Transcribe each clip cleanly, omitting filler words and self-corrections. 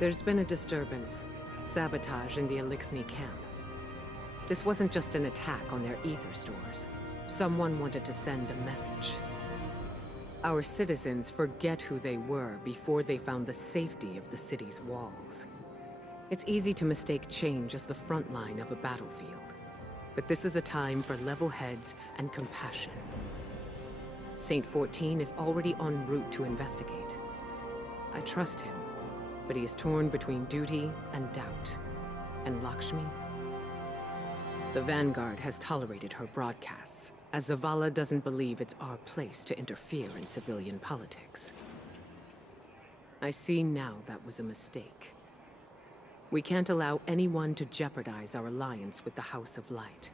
There's been a disturbance. Sabotage in the Elixni camp. This wasn't just an attack on their ether stores. Someone wanted to send a message. Our citizens forget who they were before they found the safety of the city's walls. It's easy to mistake change as the front line of a battlefield. But this is a time for level heads and compassion. Saint-14 is already en route to investigate. I trust him, but he is torn between duty and doubt. And Lakshmi? The Vanguard has tolerated her broadcasts, as Zavala doesn't believe it's our place to interfere in civilian politics. I see now that was a mistake. We can't allow anyone to jeopardize our alliance with the House of Light,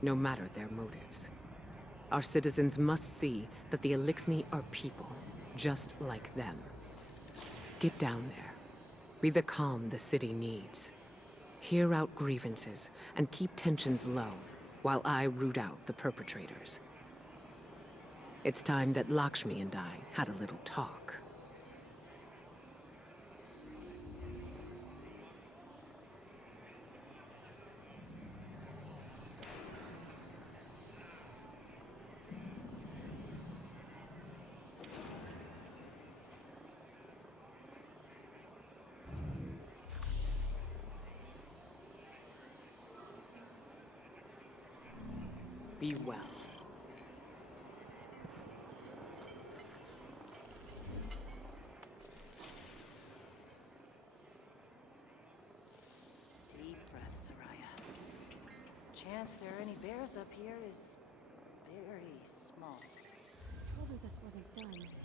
no matter their motives. Our citizens must see that the Elixni are people, just like them. Get down there. Be the calm the city needs. Hear out grievances and keep tensions low while I root out the perpetrators. It's time that Lakshmi and I had a little talk. Be well. Deep breath, Soraya. Chance there are any bears up here is very small. I told her this wasn't done. Official.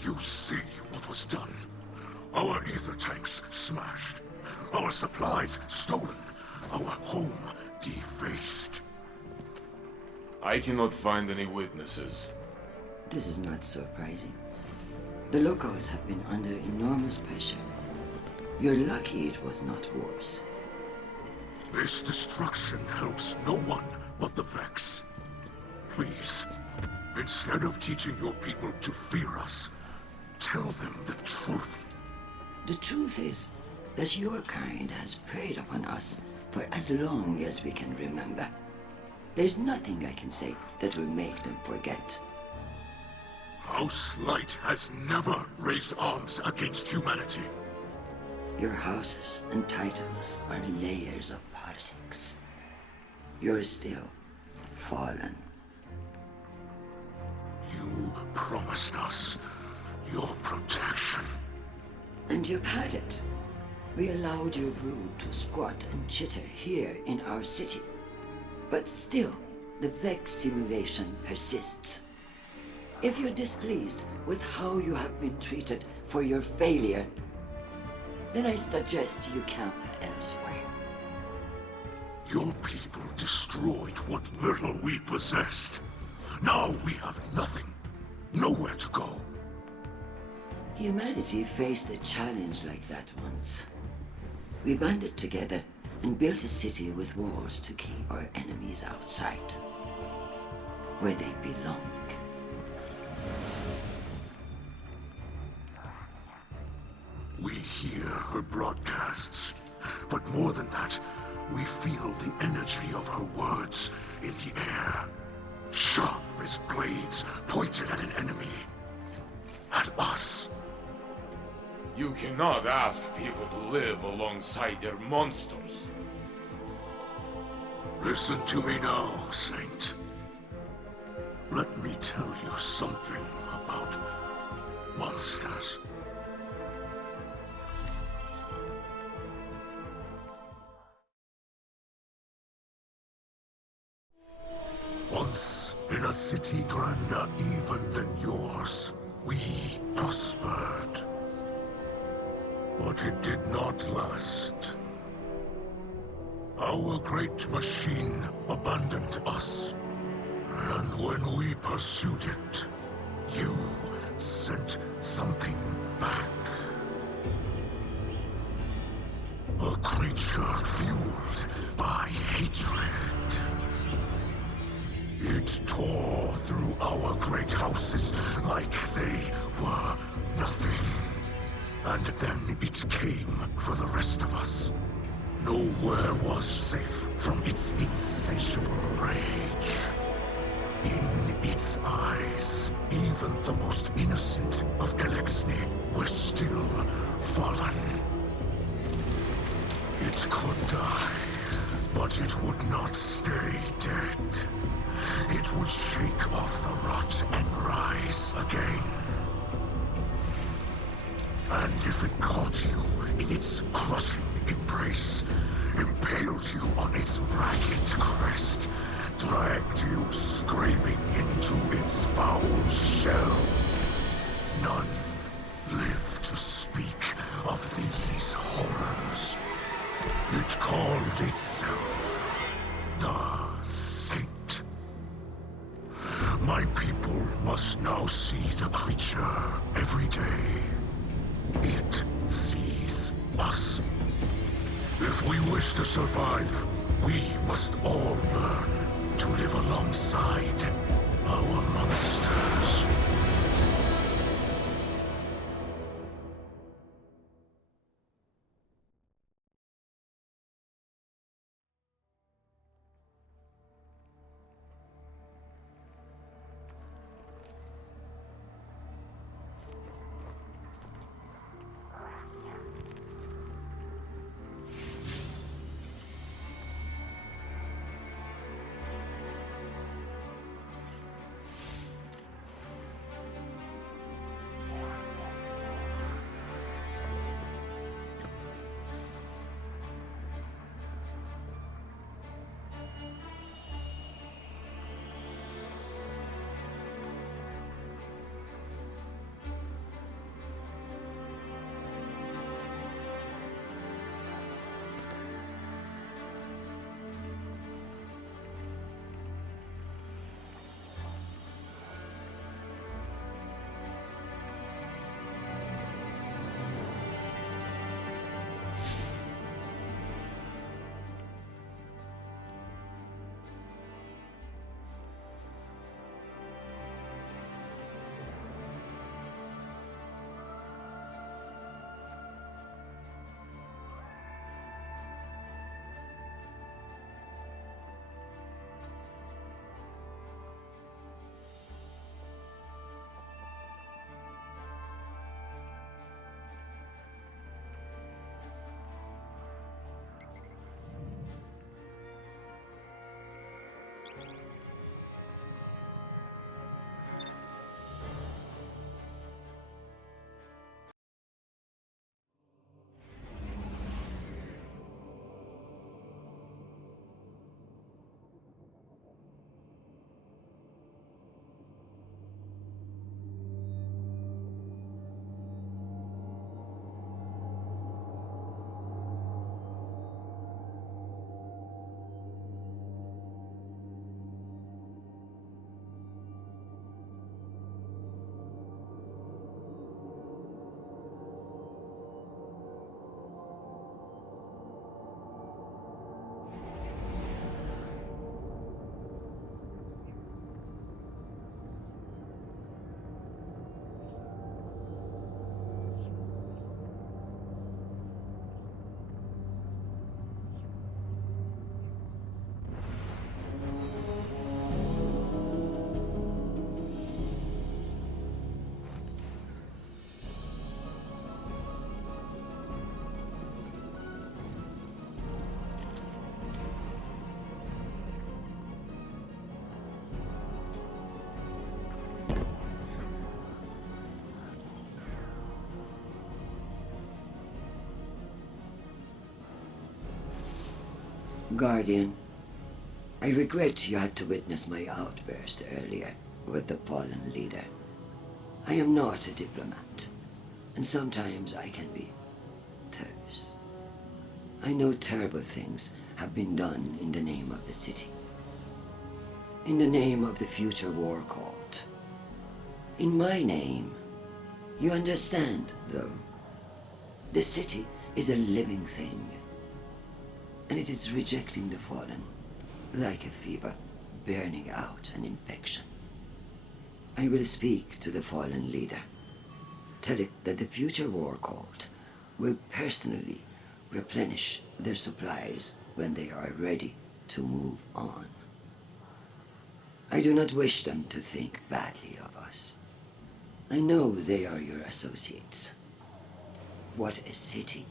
You see what was done. Our ether tanks smashed. Our supplies stolen. Our home defaced. I cannot find any witnesses. This is not surprising. The locals have been under enormous pressure. You're lucky it was not worse. This destruction helps no one but the Vex. Please, instead of teaching your people to fear us, tell them the truth. The truth is that your kind has preyed upon us for as long as we can remember. There's nothing I can say that will make them forget. House Light has never raised arms against humanity. Your houses and titles are layers of politics. You're still fallen. You promised us your protection. And you've had it. We allowed your brood to squat and chitter here in our city. But still, the Vex simulation persists. If you're displeased with how you have been treated for your failure, then I suggest you camp elsewhere. Your people destroyed what little we possessed. Now we have nothing. Nowhere to go. Humanity faced a challenge like that once. We banded together and built a city with walls to keep our enemies outside, where they belong. We hear her broadcasts, but more than that, we feel the energy of her words in the air. Sharp as blades pointed at an enemy. At us. You cannot ask people to live alongside their monsters. Listen to me now, Saint. Let me tell you something about monsters. Once, in a city grander even than yours, we prospered. But it did not last. Our great machine abandoned us. And when we pursued it, you sent something back. A creature fueled by hatred. It tore through our great houses like they were nothing. And then it came for the rest of us. Nowhere was safe from its insatiable rage. In its eyes, even the most innocent of Elixni were still fallen. It could die, but it would not stay dead. It would shake off the rot and rise again. And if it caught you in its crushing embrace, impaled you on its ragged crest, dragged you screaming into its foul shell, none live to speak of these horrors. It called itself the Saint. My people must now see the creature every day. It sees us. If we wish to survive, we must all learn to live alongside our monsters. Guardian, I regret you had to witness my outburst earlier with the fallen leader. I am not a diplomat, and sometimes I can be terse. I know terrible things have been done in the name of the city. In the name of the future war cult. In my name. You understand, though. The city is a living thing, and it is rejecting the fallen, like a fever burning out an infection. I will speak to the fallen leader. Tell it that the future war cult will personally replenish their supplies when they are ready to move on. I do not wish them to think badly of us. I know they are your associates. What a city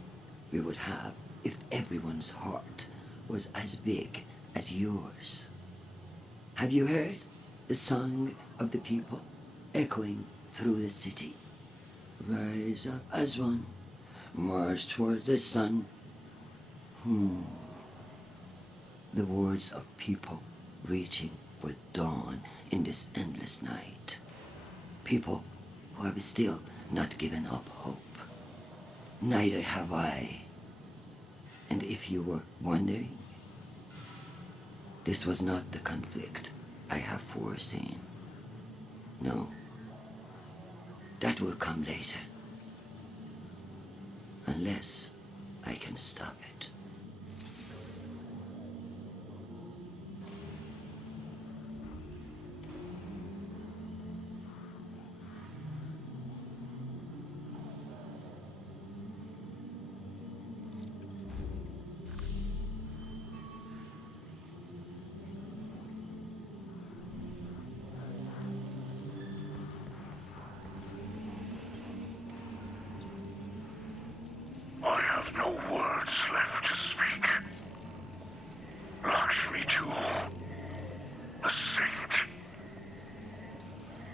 we would have if everyone's heart was as big as yours. Have you heard the song of the people echoing through the city? Rise up as one, march toward the sun. The words of people reaching for dawn in this endless night. People who have still not given up hope. Neither have I. And if you were wondering, this was not the conflict I have foreseen. No. That will come later. Unless I can stop it. I have no words left to speak. Lakshmi-2, the saint.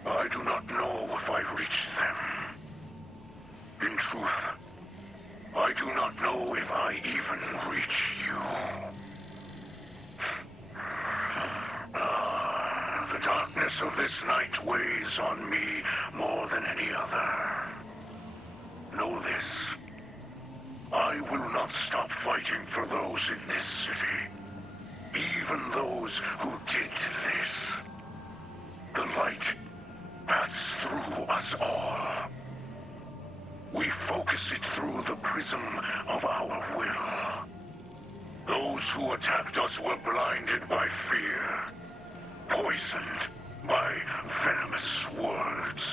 I do not know if I reached them. In truth, I do not know if I even reach you. The darkness of this night weighs on me more than any other. Know this. I will not stop fighting for those in this city. Even those who did this. The light passes through us all. We focus it through the prism of our will. Those who attacked us were blinded by fear, poisoned by venomous words.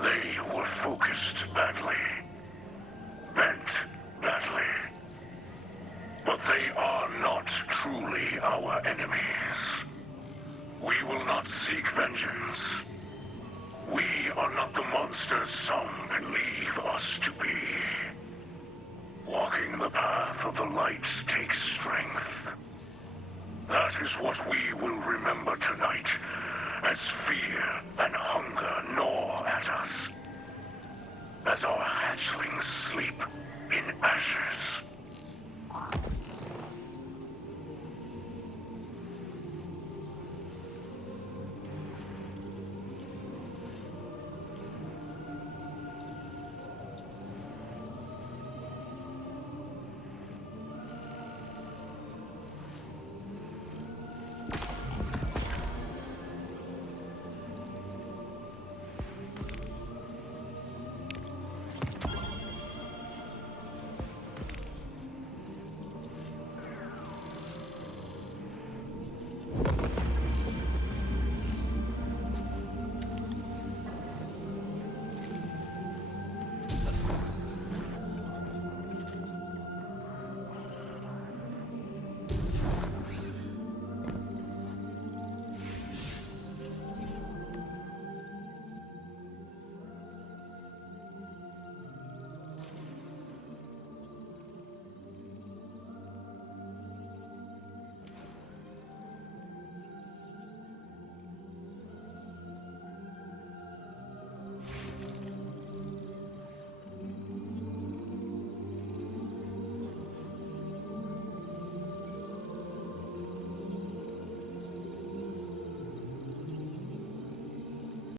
They were focused badly. Bent badly. But they are not truly our enemies. We will not seek vengeance. We are not the monsters some believe us to be. Walking the path of the light takes strength. That is what we will remember tonight, as fear and hunger gnaw at us. As our hatchlings sleep in ashes.